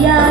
yeah.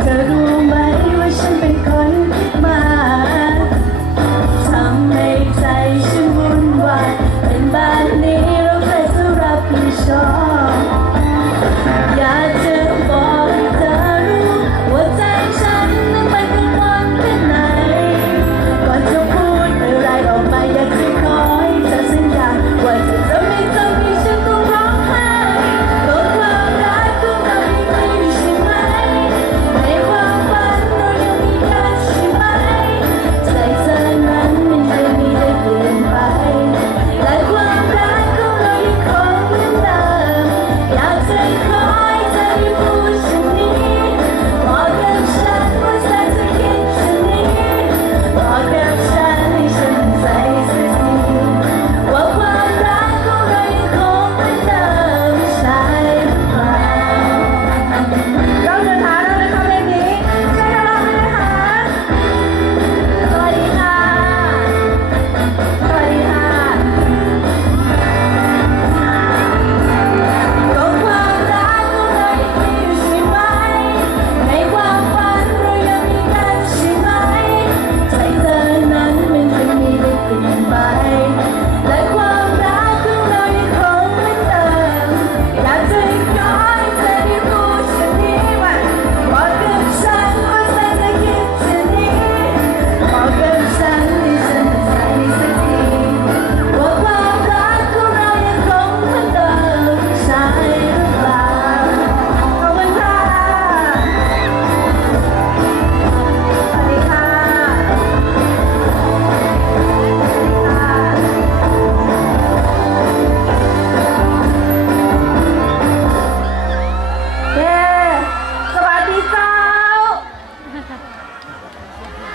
เธอรู้ไหมว่าฉันเป็นคนมาทำให้ใจฉัน